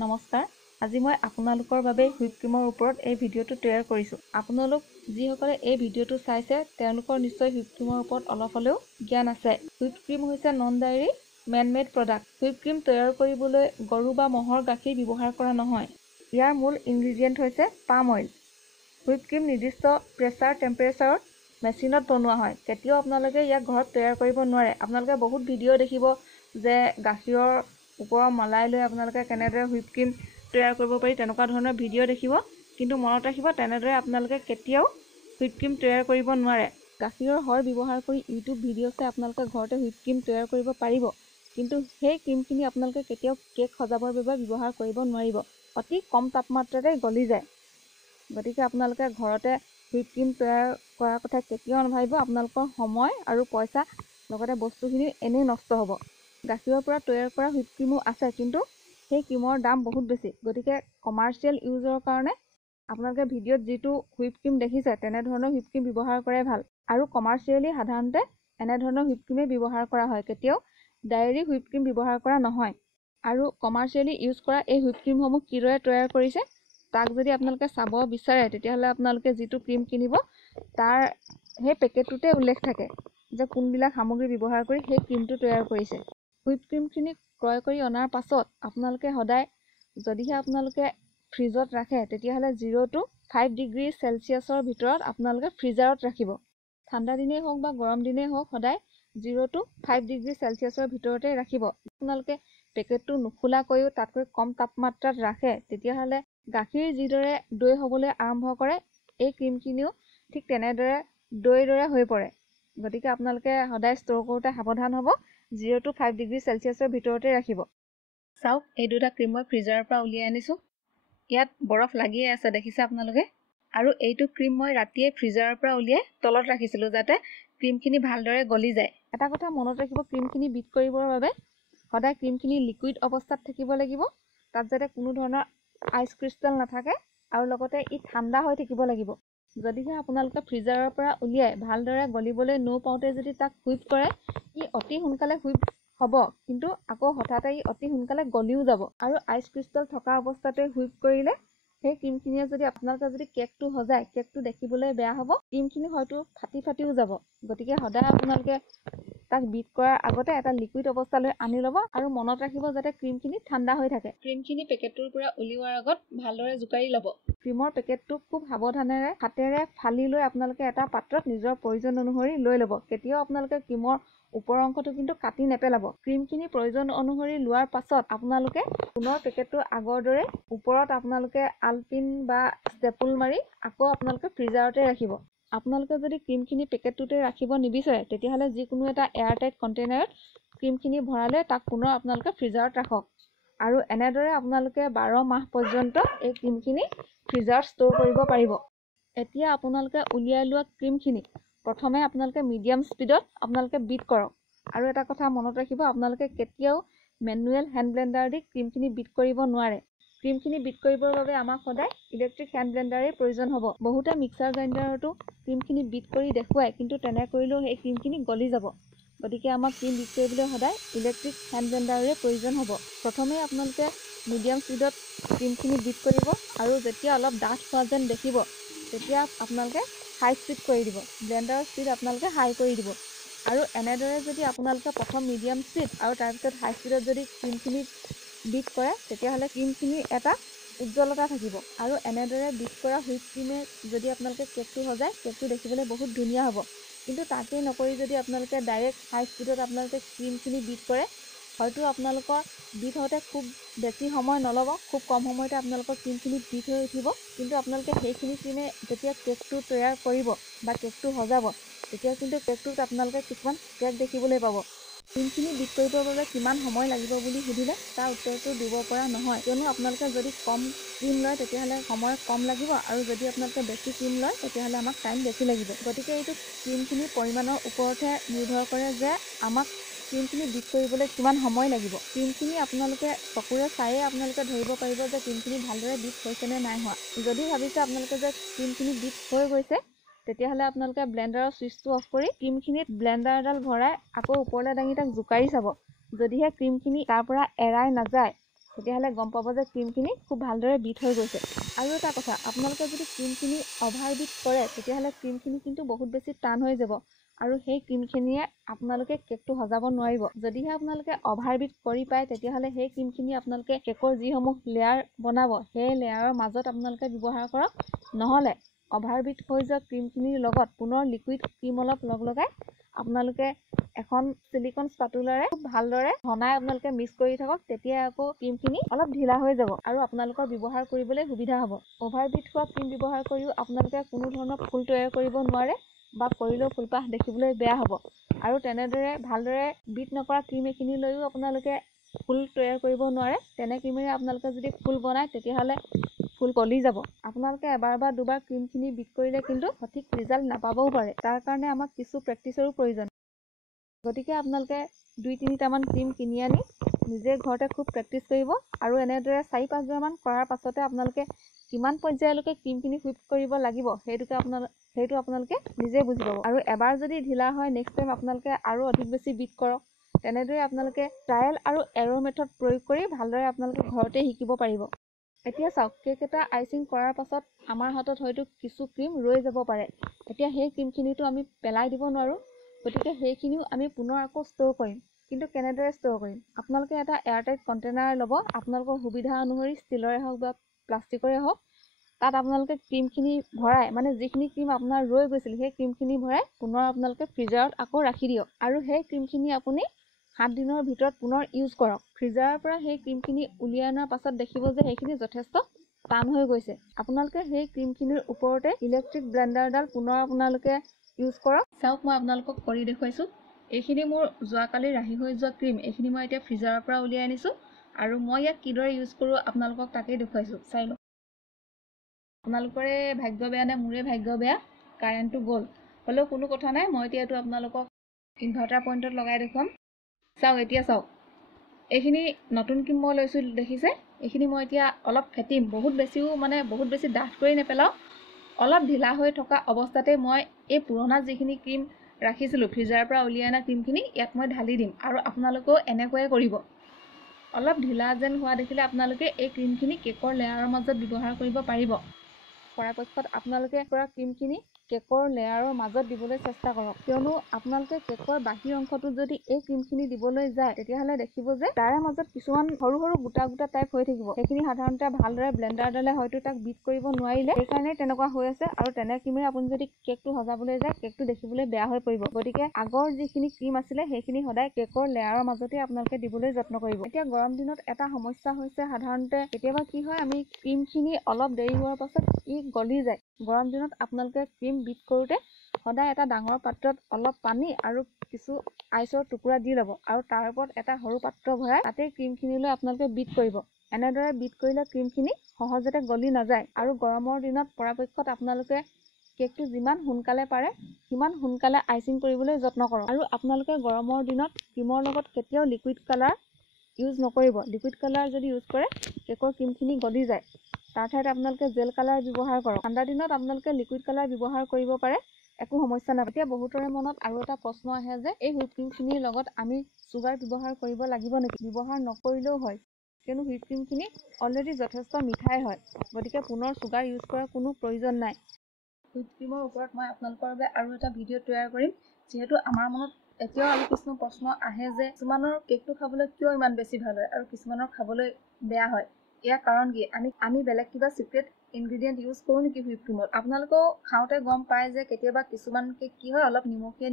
নমস্কাৰ আজি মই আপোনালোকৰ বাবে হুইপ ক্ৰীমৰ ওপৰত এই ভিডিঅ'টো তৈয়াৰ কৰিছোঁ। আপোনালোক যিসকলে এই ভিডিঅ'টো চাইছে তেওঁলোকৰ নিশ্চয় হুইপ ক্ৰীমৰ ওপৰত অলপ হ'লেও জ্ঞান আছে। হুইপ ক্ৰীম হৈছে non diary man-made product. Whip cream তৈয়াৰ কৰিবলৈ গৰু বা ম'হৰ গাখীৰ ব্যৱহাৰ কৰা নহয়। ইয়াৰ মূল ইনগ্ৰেডিয়েণ্ট হৈছে পাম অইল। হুইপ ক্ৰীম নিৰ্দিষ্ট প্ৰেছাৰ টেম্পাৰেচাৰত মেচিনত বনোৱা হয়। কেতিয়াও আপোনালোকে ইয়াক ঘৰত তৈয়াৰ কৰিব নোৱাৰে। আপোনালোকে বহুত ভিডিঅ' দেখিব যে গাখীৰৰ ওপৰৰ মলাই লৈ আপোনালোকে কেনেদৰে হুইপ ক্ৰীম তৈয়াৰ কৰিব পাৰি তেনেকুৱা ধৰণৰ ভিডিঅ' দেখিব। কিন্তু মনত ৰাখিব তেনেদৰে আপোনালোকে কেতিয়াও হুইপ ক্ৰীম তৈয়াৰ কৰিব নোৱাৰে। গাখীৰৰ সৰ ব্যৱহাৰ কৰি ইউটিউব ভিডিঅ' চাই আপোনালোকে ঘৰতে হুইপ ক্ৰীম তৈয়াৰ কৰিব পাৰিব। কিন্তু সেই ক্ৰীমখিনি আপোনালোকে কেতিয়াও কেক সজাবৰ বাবে ব্যৱহাৰ কৰিব নোৱাৰিব। অতি কম তাপমাত্ৰাতে গলি যায়। গতিকে আপোনালোকে ঘৰতে হুইপ ক্ৰীম তৈয়াৰ কৰাৰ কথা কেতিয়াও নাভাবিব। আপোনালোকৰ সময় আৰু পইচা লগতে বস্তুখিনি এনেই নষ্ট হ'ব। গাখীৰৰ পৰা তৈয়াৰ কৰা হুইপ ক্ৰীমো আছে, কিন্তু সেই ক্ৰীমৰ দাম বহুত বেছি। গতিকে কমাৰ্চিয়েল ইউজৰ কাৰণে আপোনালোকে ভিডিঅ'ত যিটো হুইপ ক্ৰীম দেখিছে তেনেধৰণৰ হুইপ ক্ৰীম ব্যৱহাৰ কৰাই ভাল। আৰু কমাৰ্চিয়েলি সাধাৰণতে এনেধৰণৰ হুইপ ক্ৰীমেই ব্যৱহাৰ কৰা হয়, কেতিয়াও ডায়েৰী হুইপ ক্ৰীম ব্যৱহাৰ কৰা নহয়। আৰু কমাৰ্চিয়েলি ইউজ কৰা এই হুইপ ক্ৰীমসমূহ কিদৰে তৈয়াৰ কৰিছে তাক যদি আপোনালোকে চাব বিচাৰে তেতিয়াহ'লে আপোনালোকে যিটো ক্ৰীম কিনিব তাৰ সেই পেকেটটোতে উল্লেখ থাকে যে কোনবিলাক সামগ্ৰী ব্যৱহাৰ কৰি সেই ক্ৰীমটো তৈয়াৰ কৰিছে। হুইপ ক্ৰীমখিনি ক্ৰয় কৰি অনাৰ পাছত আপোনালোকে সদায় যদিহে আপোনালোকে ফ্ৰিজত ৰাখে তেতিয়াহ'লে 0 to 5 ডিগ্ৰী চেলচিয়াছৰ ভিতৰত আপোনালোকে ফ্ৰিজাৰত ৰাখিব। ঠাণ্ডা দিনেই হওক বা গৰম দিনেই হওক সদায় 0 to 5 ডিগ্ৰী চেলচিয়াছৰ ভিতৰতে ৰাখিব। আপোনালোকে পেকেটটো নুখোলাকৈও তাতকৈ কম তাপমাত্ৰাত ৰাখে তেতিয়াহ'লে গাখীৰ যিদৰে দৈ হ'বলৈ আৰম্ভ কৰে এই ক্ৰীমখিনিও ঠিক তেনেদৰে দৈৰ দৰে হৈ পৰে। গতিকে আপোনালোকে সদায় ষ্ট'ৰ কৰোঁতে সাৱধান হ'ব। 0 to 5 ডিগ্ৰী চেলচিয়াছৰ ভিতৰতে ৰাখিব। চাওক, এই দুটা ক্ৰীম মই ফ্ৰিজাৰৰ পৰা উলিয়াই আনিছোঁ। ইয়াত বৰফ লাগিয়ে আছে দেখিছে আপোনালোকে। আৰু এইটো ক্ৰীম মই ৰাতিয়ে ফ্ৰিজাৰৰ পৰা উলিয়াই তলত ৰাখিছিলোঁ যাতে ক্ৰীমখিনি ভালদৰে গলি যায়। এটা কথা মনত ৰাখিব, ক্ৰীমখিনি বিট কৰিবৰ বাবে সদায় ক্ৰীমখিনি লিকুইড অৱস্থাত থাকিব লাগিব। তাত যাতে কোনো ধৰণৰ আইচ ক্ৰিষ্টেল নাথাকে আৰু লগতে ই ঠাণ্ডা হৈ থাকিব লাগিব। যদিহে আপোনালোকে ফ্ৰিজাৰৰ পৰা উলিয়াই ভালদৰে গলিবলৈ নৌপাওঁতে যদি তাক হুইপ কৰে ই অতি সোনকালে হুইপ হ'ব, কিন্তু আকৌ হঠাতে ই অতি সোনকালে গলিও যাব। আৰু আইচ ক্ৰিষ্টেল থকা অৱস্থাতে হুইপ কৰিলে সেই ক্ৰীমখিনিয়ে যদি আপোনালোকে যদি কেকটো সজায় কেকটো দেখিবলৈ বেয়া হ'ব, ক্ৰীমখিনি হয়তো ফাটিও যাব। গতিকে সদায় আপোনালোকে তাক বিট কৰাৰ আগতে এটা লিকুইড অৱস্থালৈ আনি ল'ব আৰু মনত ৰাখিব যাতে ক্ৰীমখিনি ঠাণ্ডা হৈ থাকে। ক্ৰীমখিনি পেকেটটোৰ পৰা উলিওৱাৰ আগত ভালদৰে জোকাৰি ল'ব। ক্ৰীমৰ পেকেটটো খুব সাৱধানেৰে হাতেৰে ফালি লৈ আপোনালোকে এটা পাত্ৰত নিজৰ প্ৰয়োজন অনুসৰি লৈ ল'ব। কেতিয়াও আপোনালোকে ক্ৰীমৰ ওপৰৰ অংশটো কিন্তু কাটি নেপেলাব। ক্ৰীমখিনি প্ৰয়োজন অনুসৰি লোৱাৰ পাছত আপোনালোকে পুনৰ পেকেটটো আগৰ দৰে ওপৰত আপোনালোকে আলপিন বা ষ্টেপুল মাৰি আকৌ আপোনালোকে ফ্ৰিজাৰতে ৰাখিব। আপোনালোকে যদি ক্ৰীমখিনি পেকেটটোতে ৰাখিব নিবিচাৰে তেতিয়াহ'লে যিকোনো এটা এয়াৰটাইট কণ্টেইনাৰত ক্ৰীমখিনি ভৰালে তাক পুনৰ আপোনালোকে ফ্ৰিজাৰত ৰাখক। আৰু এনেদৰে আপোনালোকে 12 মাহ পৰ্যন্ত এই ক্ৰীমখিনি ফ্ৰিজাৰত ষ্ট'ৰ কৰিব পাৰিব। এতিয়া আপোনালোকে উলিয়াই লোৱা ক্ৰীমখিনি প্ৰথমে আপোনালোকে মিডিয়াম স্পীডত আপোনালোকে বিট কৰক। আৰু এটা কথা মনত ৰাখিব, আপোনালোকে কেতিয়াও মেনুৱেল হেণ্ড ব্লেণ্ডাৰ দি ক্ৰীমখিনি বিট কৰিব নোৱাৰে। ক্ৰীমখিনি বিট কৰিবৰ বাবে আমাক সদায় ইলেক্ট্ৰিক হেণ্ড ব্লেণ্ডাৰেই প্ৰয়োজন হ'ব। বহুতে মিক্সাৰ গ্ৰাইণ্ডাৰতো ক্ৰীমখিনি বিট কৰি দেখুৱায়, কিন্তু তেনে কৰিলেও সেই ক্ৰীমখিনি গলি যাব। গতিকে আমাক ক্ৰীম বিট কৰিবলৈ সদায় ইলেক্ট্ৰিক হেণ্ড ব্লেণ্ডাৰৰে প্ৰয়োজন হ'ব। প্ৰথমে আপোনালোকে মিডিয়াম স্পীডত ক্ৰীমখিনি বিট কৰিব আৰু যেতিয়া অলপ ডাঠ হোৱা যেন দেখিব তেতিয়া আপোনালোকে হাই স্পীড কৰি দিব। ব্লেণ্ডাৰৰ স্পীড আপোনালোকে হাই কৰি দিব। আৰু এনেদৰে যদি আপোনালোকে প্ৰথম মিডিয়াম স্পীড আৰু তাৰপিছত হাই স্পীডত যদি ক্ৰীমখিনি বিট কৰে তেতিয়াহ'লে ক্ৰীমখিনিৰ এটা উজ্জ্বলতা থাকিব। আৰু এনেদৰে বিট কৰা হুইপ ক্ৰীমে যদি আপোনালোকে কেকটো সজায় কেকটো দেখিবলৈ বহুত ধুনীয়া হ'ব। কিন্তু তাকেই নকৰি যদি আপোনালোকে ডাইৰেক্ট হাই স্পীডত আপোনালোকে ক্ৰীমখিনি বিট কৰে হয়তো আপোনালোকৰ বিট হওঁতে খুব বেছি সময় নল'ব, খুব কম সময়তে আপোনালোকৰ ক্ৰীমখিনি বিট হৈ উঠিব। কিন্তু আপোনালোকে সেইখিনি ক্ৰীমে যেতিয়া কেকটো তৈয়াৰ কৰিব বা কেকটো সজাব তেতিয়া কিন্তু কেকটোত আপোনালোকে কিছুমান ক্ৰেক দেখিবলৈ পাব। ক্ৰীমখিনি বিট কৰিবৰ বাবে কিমান সময় লাগিব বুলি সুধিলে তাৰ উত্তৰটো দিব পৰা নহয়, কিয়নো আপোনালোকে যদি কম ক্ৰীম লয় তেতিয়াহ'লে সময় কম লাগিব আৰু যদি আপোনালোকে বেছি ক্ৰীম লয় তেতিয়াহ'লে আমাক টাইম বেছি লাগিব। গতিকে এইটো ক্ৰীমখিনিৰ পৰিমাণৰ ওপৰতহে নিৰ্ভৰ কৰে যে আমাক ক্ৰীমখিনি বিট কৰিবলৈ কিমান সময় লাগিব। ক্ৰীমখিনি আপোনালোকে চকুৰে চায়ে আপোনালোকে ধৰিব পাৰিব যে ক্ৰীমখিনি ভালদৰে বিট হৈছে নে নাই হোৱা। যদি ভাবিছে আপোনালোকে যে ক্ৰীমখিনি বিট হৈ গৈছে তেতিয়াহ'লে আপোনালোকে ব্লেণ্ডাৰৰ ছুইচটো অফ কৰি ক্ৰীমখিনিত ব্লেণ্ডাৰ এডাল ভৰাই আকৌ ওপৰলৈ দাঙি তাক জোকাৰি চাব। যদিহে ক্ৰীমখিনি তাৰ পৰা এৰাই নাযায় তেতিয়াহ'লে গম পাব যে ক্ৰীমখিনি খুব ভালদৰে বিট হৈ গৈছে। আৰু এটা কথা, আপোনালোকে যদি ক্ৰীমখিনি অভাৰ বিট কৰে তেতিয়াহ'লে ক্ৰীমখিনি কিন্তু বহুত বেছি টান হৈ যাব আৰু সেই ক্ৰীমখিনিয়ে আপোনালোকে কেকটো সজাব নোৱাৰিব। যদিহে আপোনালোকে অভাৰ বিট কৰি পায় তেতিয়াহ'লে সেই ক্ৰীমখিনি আপোনালোকে কেকৰ যিসমূহ লেয়াৰ বনাব সেই লেয়াৰৰ মাজত আপোনালোকে ব্যৱহাৰ কৰক। নহ'লে অভাৰ বিট হৈ যোৱা ক্ৰীমখিনিৰ লগত পুনৰ লিকুইড ক্ৰীম অলপ লগাই আপোনালোকে এখন চিলিকন স্পাটুলাৰে খুব ভালদৰে ঘনাই আপোনালোকে মিক্স কৰি থাকক। তেতিয়া আকৌ ক্ৰীমখিনি অলপ ঢিলা হৈ যাব আৰু আপোনালোকৰ ব্যৱহাৰ কৰিবলৈ সুবিধা হ'ব। অভাৰ বিট হোৱা ক্ৰীম ব্যৱহাৰ কৰিও আপোনালোকে কোনো ধৰণৰ ফুল তৈয়াৰ কৰিব নোৱাৰে বা কৰিলেও ফুলপাহ দেখিবলৈ বেয়া হ'ব। আৰু তেনেদৰে ভালদৰে বিট নকৰা ক্ৰীম এখিনি লৈও আপোনালোকে ফুল তৈয়াৰ কৰিব নোৱাৰে। তেনে ক্ৰীমেৰে আপোনালোকে যদি ফুল বনায় তেতিয়াহ'লে ফুল কলি যাব। আপোনালোকে এবাৰ বা দুবাৰ ক্ৰীমখিনি বিট কৰিলে কিন্তু সঠিক ৰিজাল্ট নাপাবও পাৰে। তাৰ কাৰণে আমাক কিছু প্ৰেক্টিচৰো প্ৰয়োজন। গতিকে আপোনালোকে 2-3টামান ক্ৰীম কিনি আনি নিজে ঘৰতে খুব প্ৰেক্টিচ কৰিব আৰু এনেদৰে 4-5 বাৰমান কৰাৰ পাছতে আপোনালোকে কিমান পৰ্যায়লৈকে ক্ৰীমখিনি হুইপ কৰিব লাগিব সেইটো আপোনালোকে নিজে বুজি পাব। আৰু এবাৰ যদি ঢিলা হয় নেক্সট টাইম আপোনালোকে আৰু অধিক বেছি বিট কৰক। তেনেদৰে আপোনালোকে ট্ৰায়েল আৰু এৰৰ মেথড প্ৰয়োগ কৰি ভালদৰে আপোনালোকে ঘৰতে শিকিব পাৰিব। এতিয়া চাওক, কেক এটা আইচিং কৰাৰ পাছত আমাৰ হাতত হয়তো কিছু ক্ৰীম ৰৈ যাব পাৰে। এতিয়া সেই ক্ৰীমখিনিতো আমি পেলাই দিব নোৱাৰোঁ। গতিকে সেইখিনিও আমি পুনৰ আকৌ ষ্ট'ৰ কৰিম। কিন্তু কেনেদৰে ষ্ট'ৰ কৰিম? আপোনালোকে এটা এয়াৰটাইট কণ্টেইনাৰ ল'ব, আপোনালোকৰ সুবিধা অনুসৰি ষ্টীলৰে হওক বা প্লাষ্টিকৰে হওক। তাত আপোনালোকে ক্ৰীমখিনি ভৰাই, মানে যিখিনি ক্ৰীম আপোনাৰ ৰৈ গৈছিল সেই ক্ৰীমখিনি ভৰাই পুনৰ আপোনালোকে ফ্ৰিজাৰত আকৌ ৰাখি দিয়ক। আৰু সেই ক্ৰীমখিনি আপুনি 7 দিনৰ ভিতৰত পুনৰ ইউজ কৰক। ফ্ৰিজাৰৰ পৰা সেই ক্ৰীমখিনি উলিয়াই অনাৰ পাছত দেখিব যে সেইখিনি যথেষ্ট টান হৈ গৈছে। আপোনালোকে সেই ক্ৰীমখিনিৰ ওপৰতে ইলেক্ট্ৰিক ব্লেণ্ডাৰডাল পুনৰ আপোনালোকে ইউজ কৰক। চাওক, মই আপোনালোকক কৰি দেখুৱাইছোঁ। এইখিনি মোৰ যোৱাকালি ৰাহি হৈ যোৱা ক্ৰীম। এইখিনি মই এতিয়া ফ্ৰিজাৰৰ পৰা উলিয়াই আনিছোঁ আৰু মই ইয়াক কিদৰে ইউজ কৰোঁ আপোনালোকক তাকেই দেখুৱাইছোঁ। চাই লওক। আপোনালোকৰে ভাগ্য বেয়া নে মোৰে ভাগ্য বেয়া, কাৰেণ্টটো গ'ল। হ'লেও কোনো কথা নাই, মই এতিয়া এইটো আপোনালোকক ইনভাৰ্টাৰ পইণ্টত লগাই দেখুৱাম। চাওক, এতিয়া চাওক, এইখিনি নতুন ক্ৰীম মই লৈছোঁ, দেখিছে? এইখিনি মই এতিয়া অলপ ফেটিম, বহুত বেছি ডাঠ কৰি নেপেলাওঁ। অলপ ঢিলা হৈ থকা অৱস্থাতে মই এই পুৰণা যিখিনি ক্ৰীম ৰাখিছিলোঁ ফ্ৰিজাৰৰ পৰা উলিয়াই অনা ক্ৰীমখিনি ইয়াত মই ঢালি দিম আৰু আপোনালোকেও এনেকৈয়ে কৰিব। অলপ ঢিলা যেন হোৱা দেখিলে আপোনালোকে এই ক্ৰীমখিনি কেকৰ লেয়াৰৰ মাজত ব্যৱহাৰ কৰিব পাৰিব। পৰাপক্ষত আপোনালোকে কৰা ক্ৰীমখিনি কেকৰ লেয়াৰৰ মাজত দিবলৈ চেষ্টা কৰক। কিয়নো আপোনালোকে কেকৰ বাহিৰ অংশটোত যদি এই ক্ৰীমখিনি দিবলৈ যায় তেতিয়াহ'লে দেখিব যে তাৰে মাজত কিছুমান সৰু সৰু গোটা গোটা টাইপ হৈ থাকিব। সেইখিনি সাধাৰণতে ভালদৰে ব্লেণ্ডাৰডালে হয়তো তাক বিট কৰিব নোৱাৰিলে, সেইকাৰণে তেনেকুৱা হৈ আছে। আৰু তেনে ক্ৰীমেৰে আপুনি যদি কেকটো সজাবলৈ যায় কেকটো দেখিবলৈ বেয়া হৈ পৰিব। গতিকে আগৰ যিখিনি ক্ৰীম আছিলে সেইখিনি সদায় কেকৰ লেয়াৰৰ মাজতে আপোনালোকে দিবলৈ যত্ন কৰিব। এতিয়া গৰম দিনত এটা সমস্যা হৈছে, সাধাৰণতে কেতিয়াবা কি হয়, আমি ক্ৰীমখিনি অলপ দেৰি হোৱাৰ পাছত ই গলি যায়। গৰম দিনত আপোনালোকে ক্ৰীম বিট কৰোঁতে সদায় এটা ডাঙৰ পাত্ৰত অলপ পানী আৰু কিছু আইচৰ টুকুৰা দি ল'ব আৰু তাৰ ওপৰত এটা সৰু পাত্ৰ ভৰাই তাতে ক্ৰীমখিনি লৈ আপোনালোকে বিট কৰিব। এনেদৰে বিট কৰিলে ক্ৰীমখিনি সহজতে গলি নাযায়। আৰু গৰমৰ দিনত পৰাপক্ষত আপোনালোকে কেকটো যিমান সোনকালে পাৰে সিমান সোনকালে আইচিং কৰিবলৈ যত্ন কৰক। আৰু আপোনালোকে গৰমৰ দিনত ক্ৰীমৰ লগত কেতিয়াও লিকুইড কালাৰ ইউজ নকৰিব। লিকুইড কালাৰ যদি ইউজ কৰে কেকৰ ক্ৰীমখিনি গলি যায়। তাৰ ঠাইত আপোনালোকে জেল কালাৰ ব্যৱহাৰ কৰক। ঠাণ্ডা দিনত আপোনালোকে লিকুইড কালাৰ ব্যৱহাৰ কৰিব পাৰে, একো সমস্যা নাই। এতিয়া বহুতৰে মনত আৰু এটা প্ৰশ্ন আহে যে এই হুইপ ক্ৰীমখিনিৰ লগত আমি চুগাৰ ব্যৱহাৰ কৰিব লাগিব নেকি? ব্যৱহাৰ নকৰিলেও হয়, কিয়নো হুইপ ক্ৰীমখিনি অলৰেডি যথেষ্ট মিঠাই হয়। গতিকে পুনৰ চুগাৰ ইউজ কৰাৰ কোনো প্ৰয়োজন নাই। হুইপ ক্ৰীমৰ ওপৰত মই আপোনালোকৰ বাবে আৰু এটা ভিডিঅ' তৈয়াৰ কৰিম। যিহেতু আমাৰ মনত এতিয়াও আৰু কিছুমান প্ৰশ্ন আহে যে কিছুমানৰ কেকটো খাবলৈ কিয় ইমান বেছি ভাল হয় আৰু কিছুমানৰ খাবলৈ বেয়া হয়। ইয়াৰ কাৰণ কি? আমি বেলেগ কিবা চিক্ৰেট ইনগ্ৰিডিয়েণ্ট ইউজ কৰোঁ নেকি হুইপ ক্ৰীমত? আপোনালোকেও খাওঁতে গম পায় যে কেতিয়াবা কিছুমান কেক কি হয়, অলপ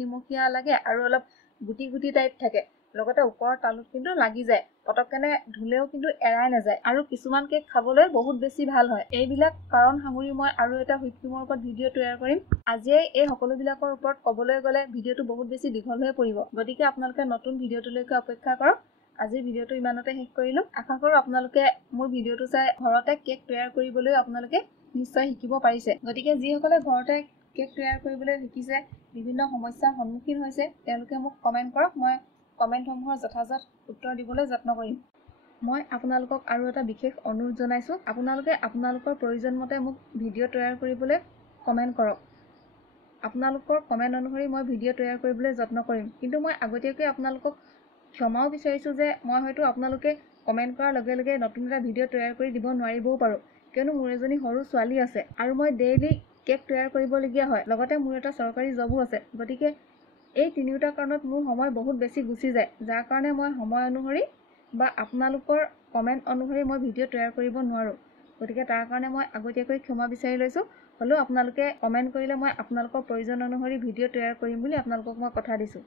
নিমখীয়া লাগে আৰু অলপ গুটি গুটি টাইপ থাকে। লগতে ওপৰৰ তালুত কিন্তু লাগি যায়, পটককেনে ধুলেও কিন্তু এৰাই নাযায়। আৰু কিছুমান কেক খাবলৈ বহুত বেছি ভাল হয়। এইবিলাক কাৰণ সামৰি মই আৰু এটা হুইপ ক্ৰীমৰ ওপৰত ভিডিঅ' তৈয়াৰ কৰিম। আজিয়ে এই সকলোবিলাকৰ ওপৰত ক'বলৈ গ'লে ভিডিঅ'টো বহুত বেছি দীঘল হৈ পৰিব। গতিকে আপোনালোকে নতুন ভিডিঅ'টোলৈকে অপেক্ষা কৰক। আজিৰ ভিডিঅ'টো ইমানতে শেষ কৰিলোঁ। আশা কৰোঁ আপোনালোকে মোৰ ভিডিঅ'টো চাই ঘৰতে কেক তৈয়াৰ কৰিবলৈ আপোনালোকে নিশ্চয় শিকিব পাৰিছে। গতিকে যিসকলে ঘৰতে কেক তৈয়াৰ কৰিবলৈ শিকিছে, বিভিন্ন সমস্যাৰ সন্মুখীন হৈছে, তেওঁলোকে মোক কমেণ্ট কৰক। মই কমেণ্টসমূহৰ যথাযথ উত্তৰ দিবলৈ যত্ন কৰিম। মই আপোনালোকক আৰু এটা বিশেষ অনুৰোধ জনাইছোঁ, আপোনালোকে আপোনালোকৰ প্ৰয়োজন মতে মোক ভিডিঅ' তৈয়াৰ কৰিবলৈ কমেণ্ট কৰক। আপোনালোকৰ কমেণ্ট অনুসৰি মই ভিডিঅ' তৈয়াৰ কৰিবলৈ যত্ন কৰিম। কিন্তু মই আগতীয়াকৈ আপোনালোকক ক্ষমাও বিচাৰিছোঁ যে মই হয়তো আপোনালোকে কমেণ্ট কৰাৰ লগে লগে নতুন এটা ভিডিঅ' তৈয়াৰ কৰি দিব নোৱাৰিবও পাৰোঁ, কিয়নো মোৰ এজনী সৰু ছোৱালী আছে আৰু মই ডেইলি কেক তৈয়াৰ কৰিবলগীয়া হয়, লগতে মোৰ এটা চৰকাৰী জবো আছে। গতিকে এই তিনিওটা কাৰণত মোৰ সময় বহুত বেছি গুচি যায়, যাৰ কাৰণে মই সময় অনুসৰি বা আপোনালোকৰ কমেণ্ট অনুসৰি মই ভিডিঅ' তৈয়াৰ কৰিব নোৱাৰোঁ। গতিকে তাৰ কাৰণে মই আগতীয়াকৈ ক্ষমা বিচাৰি লৈছোঁ। হ'লেও আপোনালোকে কমেণ্ট কৰিলে মই আপোনালোকৰ প্ৰয়োজন অনুসৰি ভিডিঅ' তৈয়াৰ কৰিম বুলি আপোনালোকক মই কথা দিছোঁ।